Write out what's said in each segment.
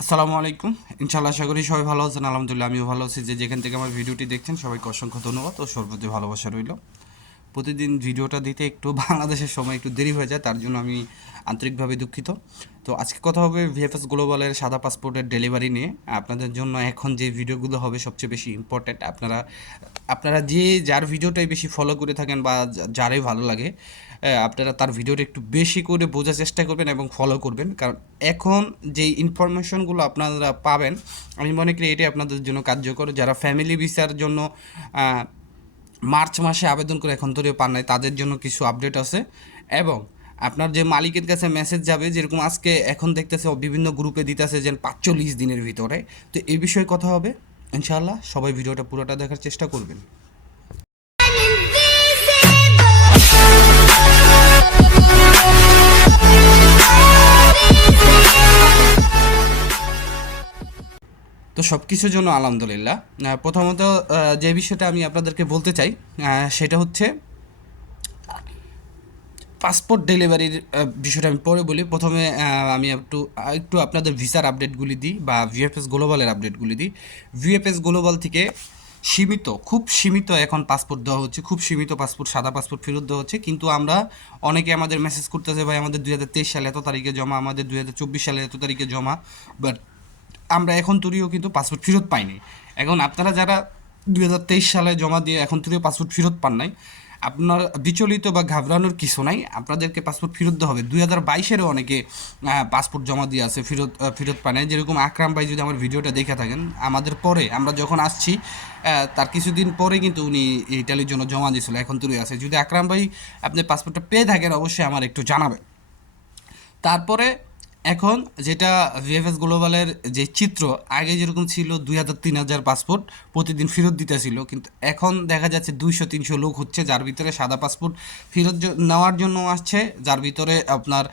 আসসালামু আলাইকুম। ইনশাআল্লাহ আশা করি সবাই ভালো আছেন। আলহামদুলিল্লাহ আমিও ভালো আছি। যে যেখান থেকে আমার ভিডিওটি দেখছেন সবাইকে অসংখ্য ধন্যবাদ ও সর্বপ্রতি ভালোবাসা রইল। প্রতিদিন ভিডিওটা দিতে একটু বাংলাদেশের সময় একটু দেরি হয়ে যায়, তার জন্য আমি আন্তরিকভাবে দুঃখিত। তো আজকে কথা হবে ভিএফএস গ্লোবালের সাদা পাসপোর্টের ডেলিভারি নিয়ে। আপনাদের জন্য এখন যে ভিডিওগুলো হবে সবচেয়ে বেশি ইম্পর্ট্যান্ট। আপনারা আপনারা যে যার ভিডিওটাই বেশি ফলো করে থাকেন বা যারই ভালো লাগে, আপনারা তার ভিডিওটা একটু বেশি করে বোঝার চেষ্টা করবেন এবং ফলো করবেন। কারণ এখন যেই ইনফরমেশনগুলো আপনারা পাবেন, আমি মনে করি এটাই আপনাদের জন্য কার্যকর। যারা ফ্যামিলি ভিসার জন্য মার্চ মাসে আবেদন করে এখন ধরে পান নাই, তাদের জন্য কিছু আপডেট আছে। এবং আপনার যে মালিকের কাছে মেসেজ যাবে, যেরকম আজকে এখন দেখতেছে বিভিন্ন গ্রুপে দিতেছে যে 45 দিনের ভিতরে। তো এই বিষয়ে কথা হবে ইনশাআল্লাহ। সবাই ভিডিওটা পুরোটা দেখার চেষ্টা করবেন। তো সব কিছুর জন্য আলহামদুলিল্লাহ। প্রথমত যে বিষয়টা আমি আপনাদেরকে বলতে চাই, সেটা হচ্ছে পাসপোর্ট ডেলিভারির বিষয়টা আমি পরে বলি। প্রথমে আমি একটু একটু আপনাদের ভিসার আপডেটগুলি দিই বা ভিএফএস গ্লোবালের আপডেটগুলি দিই। ভিএফএস গ্লোবাল থেকে সীমিত, খুব সীমিত এখন পাসপোর্ট দেওয়া হচ্ছে, খুব সীমিত পাসপোর্ট, সাদা পাসপোর্ট ফেরত দেওয়া হচ্ছে। কিন্তু আমরা অনেকে আমাদের মেসেজ করতেছে, ভাই আমাদের 2023 সালে এত তারিখে জমা, আমাদের 2024 সালে এত তারিখে জমা, বাট আমরা এখন তৈরিও কিন্তু পাসপোর্ট ফেরত পাইনি। এখন আপনারা যারা 2023 সালে জমা দিয়ে এখন তৈরিও পাসপোর্ট ফেরত পান নাই, আপনার বিচলিত বা ঘাবড়ানোর কিছু নাই। আপনাদেরকে পাসপোর্ট ফেরত দেওয়া হবে। 2022-এরও অনেকে পাসপোর্ট জমা দিয়ে আছে, ফেরত পায় নাই। যেরকম আকরাম ভাই, যদি আমার ভিডিওটা দেখে থাকেন, আমাদের পরে আমরা যখন আসছি তার কিছুদিন পরে কিন্তু উনি ইটালির জন্য জমা দিয়েছিল, এখন তৈরি আছে। যদি আকরাম ভাই আপনি পাসপোর্টটা পেয়ে থাকেন, অবশ্যই আমার একটু জানাবেন। তারপরে এখন যেটা ভিএফএস গ্লোবালের যে চিত্র, আগে যেরকম ছিল 2000-3000 পাসপোর্ট প্রতিদিন ফেরত দিতেছিল, কিন্তু এখন দেখা যাচ্ছে 200-300 লোক হচ্ছে, যার ভিতরে সাদা পাসপোর্ট ফেরত নেওয়ার জন্য আসছে, যার ভিতরে আপনার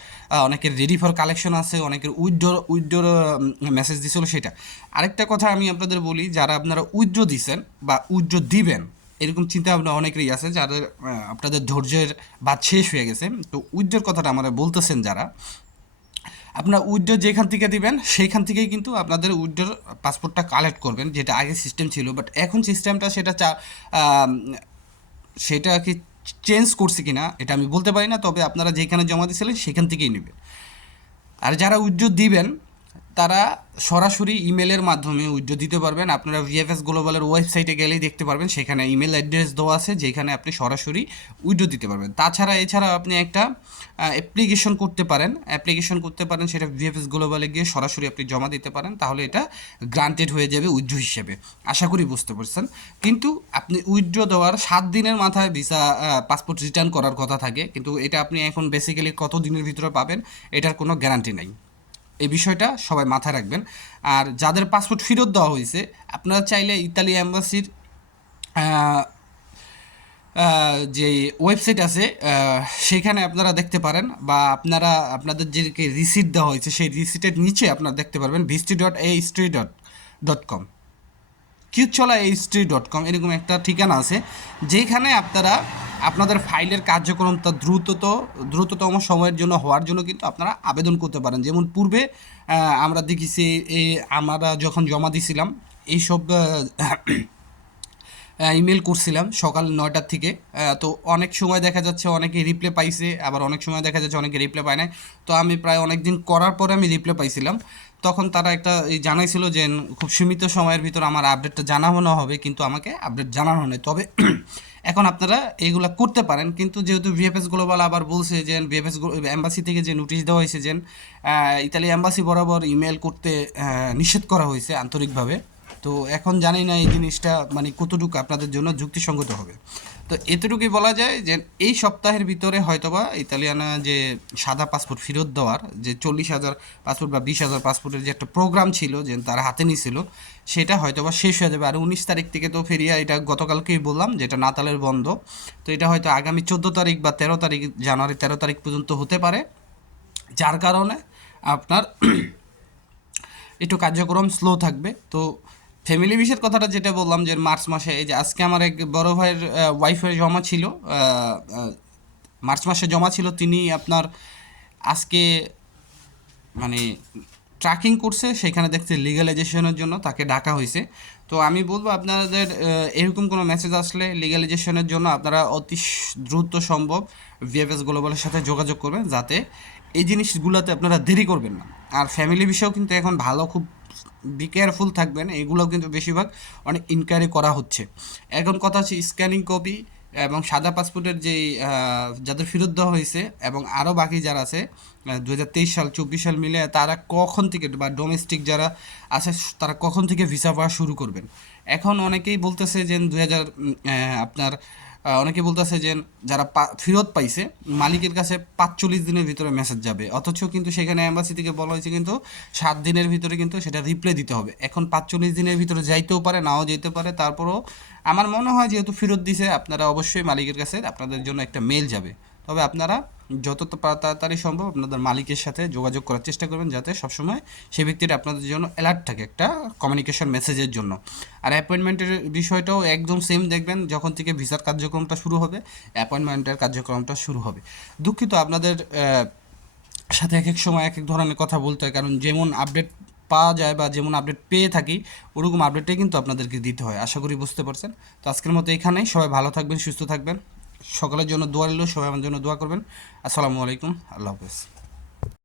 অনেকের রেডি ফর কালেকশন আছে, অনেকের উইথড্রোর মেসেজ দিছিল। সেটা আরেকটা কথা আমি আপনাদের বলি, যারা আপনারা উইথড্রো দিছেন বা উইথড্রো দিবেন, এরকম চিন্তা ভাবনা অনেকেরই আছে, যাদের আপনাদের ধৈর্যের বাদ শেষ হয়ে গেছে। তো উইথড্রোর কথাটা আমরা বলতেছেন যারা, আপনার উইথড্র যেখান থেকে দিবেন সেইখান থেকেই কিন্তু আপনাদের উইথড্রর পাসপোর্টটা কালেক্ট করবেন, যেটা আগে সিস্টেম ছিল। বাট এখন সিস্টেমটা সেটা কি চেঞ্জ করছে কিনা এটা আমি বলতে পারি না, তবে আপনারা যেখানে জমা দিয়েছিলেন সেখান থেকেই নেবেন। আর যারা উইথড্র দিবেন, তারা সরাসরি ইমেলের মাধ্যমে উইথড্র দিতে পারবেন। আপনারা ভিএফএস গ্লোবালের ওয়েবসাইটে গেলেই দেখতে পারবেন, সেখানে ইমেল অ্যাড্রেস দেওয়া আছে, যেখানে আপনি সরাসরি উইথড্র দিতে পারবেন। এছাড়া আপনি একটা অ্যাপ্লিকেশন করতে পারেন, সেটা ভিএফএস গ্লোবালে গিয়ে সরাসরি আপনি জমা দিতে পারেন, তাহলে এটা গ্রান্টেড হয়ে যাবে উইথড্র হিসেবে। আশা করি বুঝতে পারছেন। কিন্তু আপনি উইথড্র দেওয়ার 7 দিনের মাথায় ভিসা পাসপোর্ট রিটার্ন করার কথা থাকে, কিন্তু এটা আপনি এখন বেসিক্যালি কত দিনের ভিতরে পাবেন এটার কোনো গ্যারান্টি নেই। এই বিষয়টা সবাই মাথায় রাখবেন। আর যাদের পাসপোর্ট ফেরত দেওয়া হয়েছে, আপনারা চাইলে ইতালি অ্যাম্বাসির যে ওয়েবসাইট আছে সেখানে আপনারা দেখতে পারেন, বা আপনাদের যে রিসিট দেওয়া হয়েছে সেই রিসিটের নিচে আপনারা দেখতে পারবেন visti.a-history.com, QChola-a-history.com, এরকম একটা ঠিকানা আছে, যেখানে আপনারা আপনাদের ফাইলের কার্যক্রমটা দ্রুততম সময়ের জন্য হওয়ার জন্য কিন্তু আপনারা আবেদন করতে পারেন। যেমন পূর্বে আমরা দেখেছি, আমরা যখন জমা দিছিলাম এইসব ইমেল করছিলাম সকাল 9টার থেকে। তো অনেক সময় দেখা যাচ্ছে অনেকে রিপ্লে পাইছে, আবার অনেক সময় দেখা যাচ্ছে অনেকে রিপ্লে পায় নাই। তো আমি প্রায় অনেক দিন করার পরে আমি রিপ্লে পাইছিলাম। তখন তারা একটা জানাইছিল যে খুব সীমিত সময়ের ভিতর আমার আপডেটটা জানানো হবে, কিন্তু আমাকে আপডেট জানানো নেই। তবে এখন আপনারা এইগুলা করতে পারেন, কিন্তু যেহেতু ভিএফএস গ্লোবাল আবার বলছে যে ভিএফএস এম্বাসি থেকে যে নোটিশ দেওয়া হয়েছে যে ইতালি এম্বাসি বরাবর ইমেল করতে নিষেধ করা হয়েছে আন্তরিকভাবে। তো এখন জানি না এই জিনিসটা মানে কতটুকু আপনাদের জন্য যুক্তিসঙ্গত হবে। তো এতটুকুই বলা যায় যে এই সপ্তাহের ভিতরে হয়তোবা ইতালিয়ানা যে সাদা পাসপোর্ট ফেরত দেওয়ার যে 40,000 পাসপোর্ট বা 20,000 পাসপোর্টের যে একটা প্রোগ্রাম ছিল যে তার হাতে নিয়েছিল, সেটা হয়তোবা শেষ হয়ে যাবে। আর 19 তারিখ থেকে তো ফেরিয়া, এটা গতকালকেই বললাম যেটা নাতালের বন্ধ। তো এটা হয়তো আগামী 14 তারিখ বা 13 তারিখ, জানুয়ারি 13 তারিখ পর্যন্ত হতে পারে, যার কারণে আপনার একটু কার্যক্রম স্লো থাকবে। তো ফ্যামিলি বিষয়ের কথাটা যেটা বললাম যে মার্চ মাসে, এই যে আজকে আমার এক বড় ভাইয়ের ওয়াইফের জমা ছিল, মার্চ মাসে জমা ছিল। তিনি আপনার আজকে মানে ট্র্যাকিং করছে, সেখানে দেখছে লিগ্যালাইজেশনের জন্য তাকে ডাকা হয়েছে। তো আমি বলবো আপনাদের এরকম কোনো মেসেজ আসলে লিগ্যালাইজেশনের জন্য আপনারা অতি দ্রুত সম্ভব ভিএফএস গ্লোবালের সাথে যোগাযোগ করবেন, যাতে এই জিনিসগুলোতে আপনারা দেরি করবেন না। আর ফ্যামিলি বিষয়েও কিন্তু এখন ভালো, খুব বি কেয়ারফুল থাকবেন, এগুলোও কিন্তু বেশিরভাগ অনেক ইনকোয়ারি করা হচ্ছে। এখন কথা হচ্ছে স্ক্যানিং কপি এবং সাদা পাসপোর্টের যেই যাদের ফেরত দেওয়া হয়েছে এবং আরও বাকি যারা আছে 2023 সাল 24 সাল মিলে, তারা কখন থেকে, বা ডোমেস্টিক যারা আছে তারা কখন থেকে ভিসা পাওয়া শুরু করবেন। এখন অনেকেই বলতেছে যে আপনার অনেকে বলতেছে যে যারা ফেরত পাইছে মালিকের কাছে 45 দিনের ভিতরে মেসেজ যাবে, অথচ কিন্তু সেখানে অ্যাম্বাসি থেকে বলা হয়েছে কিন্তু 7 দিনের ভিতরে কিন্তু সেটা রিপ্লাই দিতে হবে। এখন 45 দিনের ভিতরে যাইতেও পারে, নাও যেতে পারে, তারপরও আমার মনে হয় যেহেতু ফেরত দিছে, আপনারা অবশ্যই মালিকের কাছে আপনাদের জন্য একটা মেল যাবে। তবে আপনারা যত তাড়াতাড়ি সম্ভব আপনাদের মালিকের সাথে যোগাযোগ করার চেষ্টা করবেন, যাতে সবসময় সেই ব্যক্তিটা আপনাদের জন্য অ্যালার্ট থাকে একটা কমিউনিকেশন মেসেজের জন্য। আর অ্যাপয়েন্টমেন্টের বিষয়টাও একদম সেম দেখবেন, যখন থেকে ভিসার কার্যক্রমটা শুরু হবে অ্যাপয়েন্টমেন্টের কার্যক্রমটা শুরু হবে। দুঃখিত আপনাদের সাথে এক এক সময় এক এক ধরনের কথা বলতে হয়, কারণ যেমন আপডেট পাওয়া যায় বা যেমন আপডেট পেয়ে থাকি ওরকম আপডেটটাই কিন্তু আপনাদেরকে দিতে হয়। আশা করি বুঝতে পারছেন। তো আজকের মতো এখানেই, সবাই ভালো থাকবেন, সুস্থ থাকবেন, সকলের জন্য দোয়া রইল, সবাই আমার জন্য দোয়া করবেন। আসসালামু আলাইকুম, আল্লাহ হাফেজ।